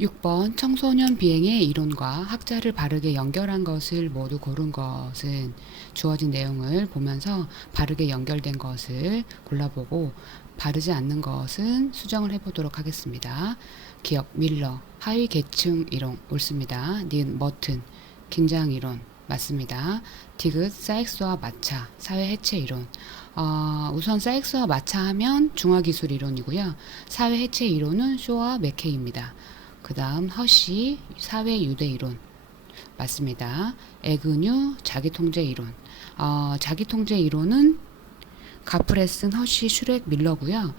6번 청소년 비행의 이론과 학자를 바르게 연결한 것을 모두 고른 것은 주어진 내용을 보면서 바르게 연결된 것을 골라보고 바르지 않는 것은 수정을 해보도록 하겠습니다. 기억 밀러 하위 계층 이론 옳습니다. 니은 머튼 긴장 이론 맞습니다. 디귿 사익스와 마차 사회 해체 이론 우선 사익스와 마차 하면 중화기술 이론이고요. 사회 해체 이론은 쇼와 맥케이입니다. 그 다음 허시 사회 유대 이론 맞습니다. 에그뉴 자기통제 이론 자기통제 이론은 가프레슨 허시 슈렉 밀러고요.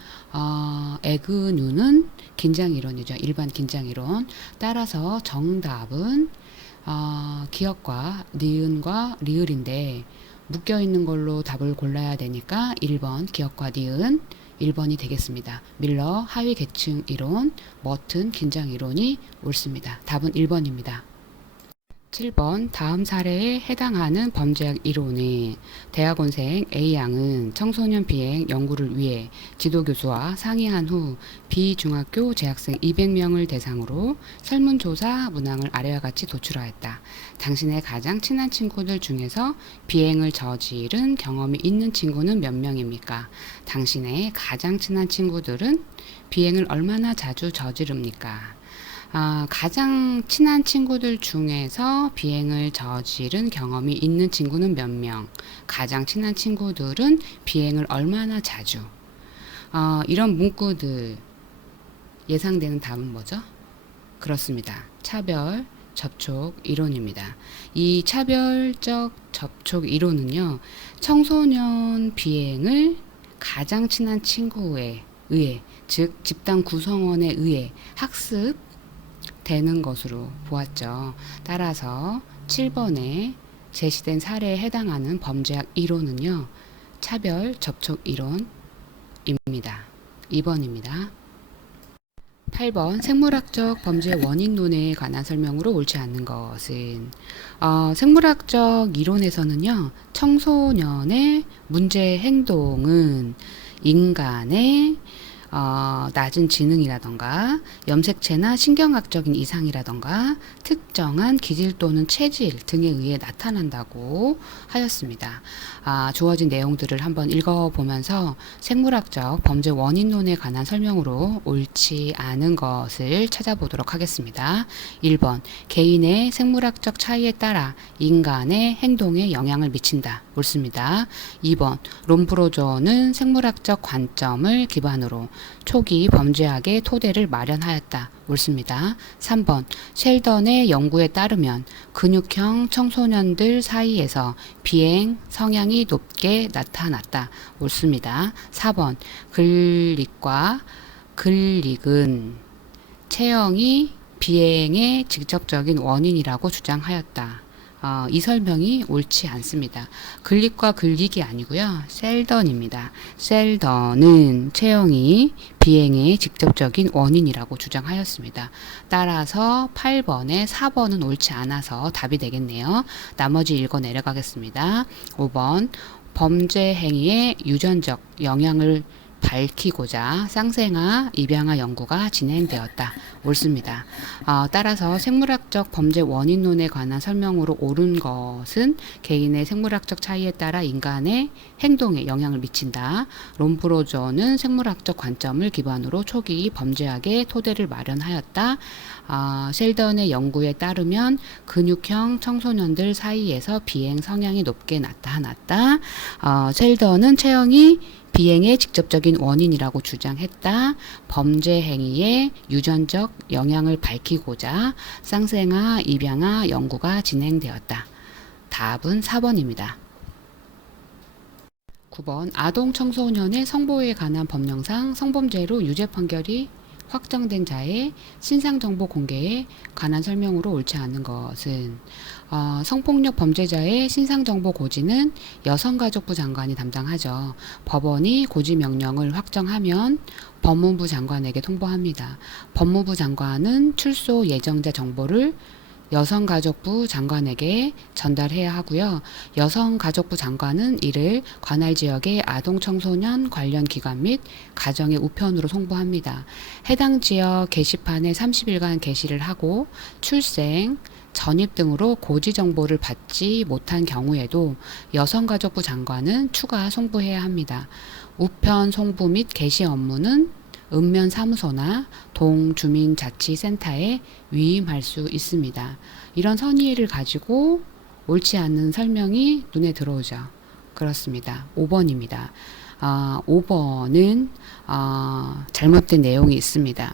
에그뉴는 긴장 이론이죠. 일반 긴장 이론. 따라서 정답은 기억과 니은과 리을인데 묶여 있는 걸로 답을 골라야 되니까 1번 기억과 니은 1번이 되겠습니다. 밀러 하위 계층 이론, 머튼 긴장 이론이 옳습니다. 답은 1번입니다. 7번 다음 사례에 해당하는 범죄학 이론은 대학원생 A양은 청소년 비행 연구를 위해 지도교수와 상의한 후 비중학교 재학생 200명을 대상으로 설문조사 문항을 아래와 같이 도출하였다. 당신의 가장 친한 친구들 중에서 비행을 저지른 경험이 있는 친구는 몇 명입니까? 당신의 가장 친한 친구들은 비행을 얼마나 자주 저지릅니까? 가장 친한 친구들 중에서 비행을 저지른 경험이 있는 친구는 몇 명? 가장 친한 친구들은 비행을 얼마나 자주? 이런 문구들 예상되는 답은 뭐죠? 그렇습니다. 차별 접촉 이론입니다. 이 차별적 접촉 이론은요, 청소년 비행을 가장 친한 친구에 의해, 즉 집단 구성원에 의해 학습 되는 것으로 보았죠. 따라서 7번에 제시된 사례에 해당하는 범죄학 이론은요. 차별 접촉 이론입니다. 2번입니다. 8번 생물학적 범죄 원인론에 관한 설명으로 옳지 않는 것은 생물학적 이론에서는요. 청소년의 문제 행동은 인간의 낮은 지능이라던가 염색체나 신경학적인 이상이라던가 특정한 기질 또는 체질 등에 의해 나타난다고 하였습니다. 주어진 내용들을 한번 읽어보면서 생물학적 범죄 원인론에 관한 설명으로 옳지 않은 것을 찾아보도록 하겠습니다. 1번 개인의 생물학적 차이에 따라 인간의 행동에 영향을 미친다. 옳습니다. 2번 롬브로저는 생물학적 관점을 기반으로 초기 범죄학의 토대를 마련하였다. 옳습니다. 3번 셸던의 연구에 따르면 근육형 청소년들 사이에서 비행 성향이 높게 나타났다. 옳습니다. 4번 글릭은 체형이 비행의 직접적인 원인이라고 주장하였다. 이 설명이 옳지 않습니다. 글릭과 글릭이 아니고요. 셀던입니다. 셀던은 체형이 비행의 직접적인 원인이라고 주장하였습니다. 따라서 8번에 4번은 옳지 않아서 답이 되겠네요. 나머지 읽어 내려가겠습니다. 5번 범죄 행위의 유전적 영향을 밝히고자 쌍생아, 입양아 연구가 진행되었다. 옳습니다. 따라서 생물학적 범죄 원인론에 관한 설명으로 옳은 것은 개인의 생물학적 차이에 따라 인간의 행동에 영향을 미친다. 롬브로저는 생물학적 관점을 기반으로 초기 범죄학의 토대를 마련하였다. 셸던의 연구에 따르면 근육형 청소년들 사이에서 비행 성향이 높게 나타났다. 셸던은 체형이 비행의 직접적인 원인이라고 주장했다. 범죄 행위의 유전적 영향을 밝히고자 쌍생아, 입양아 연구가 진행되었다. 답은 4번입니다. 9번 아동 청소년의 성보호에 관한 법령상 성범죄로 유죄 판결이 확정된 자의 신상정보 공개에 관한 설명으로 옳지 않은 것은 성폭력 범죄자의 신상정보 고지는 여성가족부 장관이 담당하죠. 법원이 고지 명령을 확정하면 법무부 장관에게 통보합니다. 법무부 장관은 출소 예정자 정보를 여성가족부 장관에게 전달해야 하고요. 여성가족부 장관은 이를 관할 지역의 아동청소년 관련 기관 및 가정의 우편으로 송부합니다. 해당 지역 게시판에 30일간 게시를 하고 출생, 전입 등으로 고지 정보를 받지 못한 경우에도 여성가족부 장관은 추가 송부해야 합니다. 우편 송부 및 게시 업무는 읍면사무소나 동주민자치센터에 위임할 수 있습니다. 이런 선의를 가지고 옳지 않은 설명이 눈에 들어오죠. 그렇습니다. 5번입니다. 5번은 잘못된 내용이 있습니다.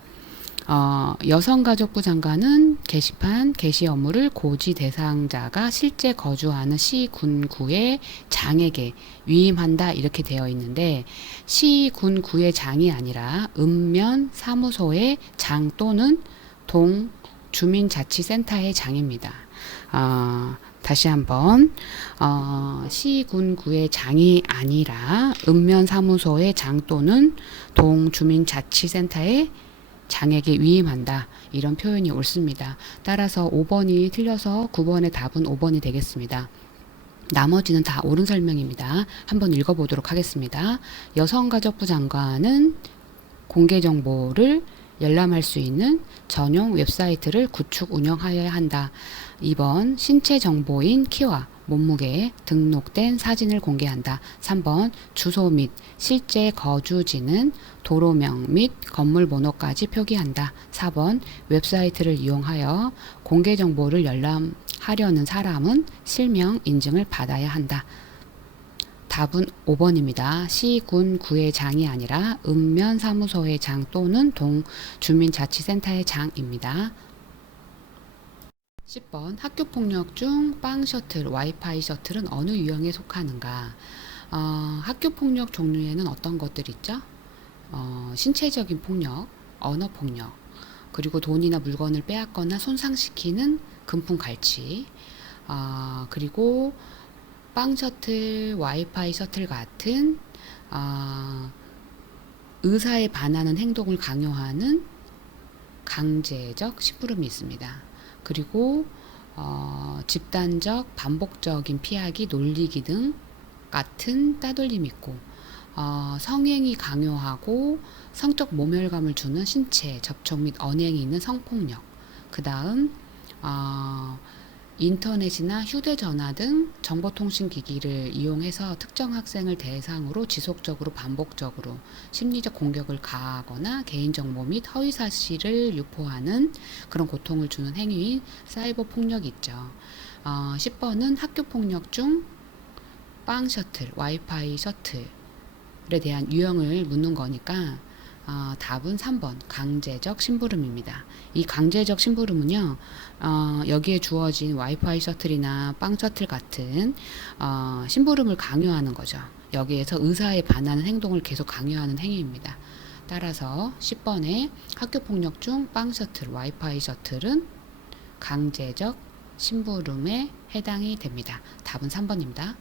여성가족부 장관은 게시판 게시 업무를 고지 대상자가 실제 거주하는 시, 군, 구의 장에게 위임한다 이렇게 되어 있는데 시, 군, 구의 장이 아니라 읍면 사무소의 장 또는 동 주민자치센터의 장입니다. 다시 한번 시, 군, 구의 장이 아니라 읍면 사무소의 장 또는 동 주민자치센터의 장에게 위임한다. 이런 표현이 옳습니다. 따라서 5번이 틀려서 9번의 답은 5번이 되겠습니다. 나머지는 다 옳은 설명입니다. 한번 읽어보도록 하겠습니다. 여성가족부 장관은 공개정보를 열람할 수 있는 전용 웹사이트를 구축 운영하여야 한다. 2번 신체 정보인 키와 몸무게, 등록된 사진을 공개한다. 3번 주소 및 실제 거주지는 도로명 및 건물 번호까지 표기한다. 4번 웹사이트를 이용하여 공개 정보를 열람하려는 사람은 실명 인증을 받아야 한다. 답은 5번입니다. 시, 군, 구의 장이 아니라 읍면 사무소의 장 또는 동 주민자치센터의 장입니다. 10번 학교폭력 중 빵 셔틀, 와이파이 셔틀은 어느 유형에 속하는가? 학교폭력 종류에는 어떤 것들이 있죠? 신체적인 폭력, 언어폭력, 그리고 돈이나 물건을 빼앗거나 손상시키는 금품 갈취, 그리고 빵 셔틀, 와이파이 셔틀 같은 의사에 반하는 행동을 강요하는 강제적 심부름이 있습니다. 그리고 집단적 반복적인 피하기, 놀리기 등 같은 따돌림이 있고 성행위 강요하고 성적 모멸감을 주는 신체 접촉 및 언행이 있는 성폭력, 그 다음 인터넷이나 휴대전화 등 정보통신기기를 이용해서 특정 학생을 대상으로 지속적으로 반복적으로 심리적 공격을 가하거나 개인정보 및 허위사실을 유포하는 그런 고통을 주는 행위인 사이버 폭력이 있죠. 10번은 학교폭력 중 빵 셔틀, 와이파이 셔틀에 대한 유형을 묻는 거니까 답은 3번 강제적 심부름입니다. 이 강제적 심부름은요, 여기에 주어진 와이파이 셔틀이나 빵 셔틀 같은 심부름을 강요하는 거죠. 여기에서 의사에 반하는 행동을 계속 강요하는 행위입니다. 따라서 10번에 학교폭력 중 빵 셔틀, 와이파이 셔틀은 강제적 심부름에 해당이 됩니다. 답은 3번입니다.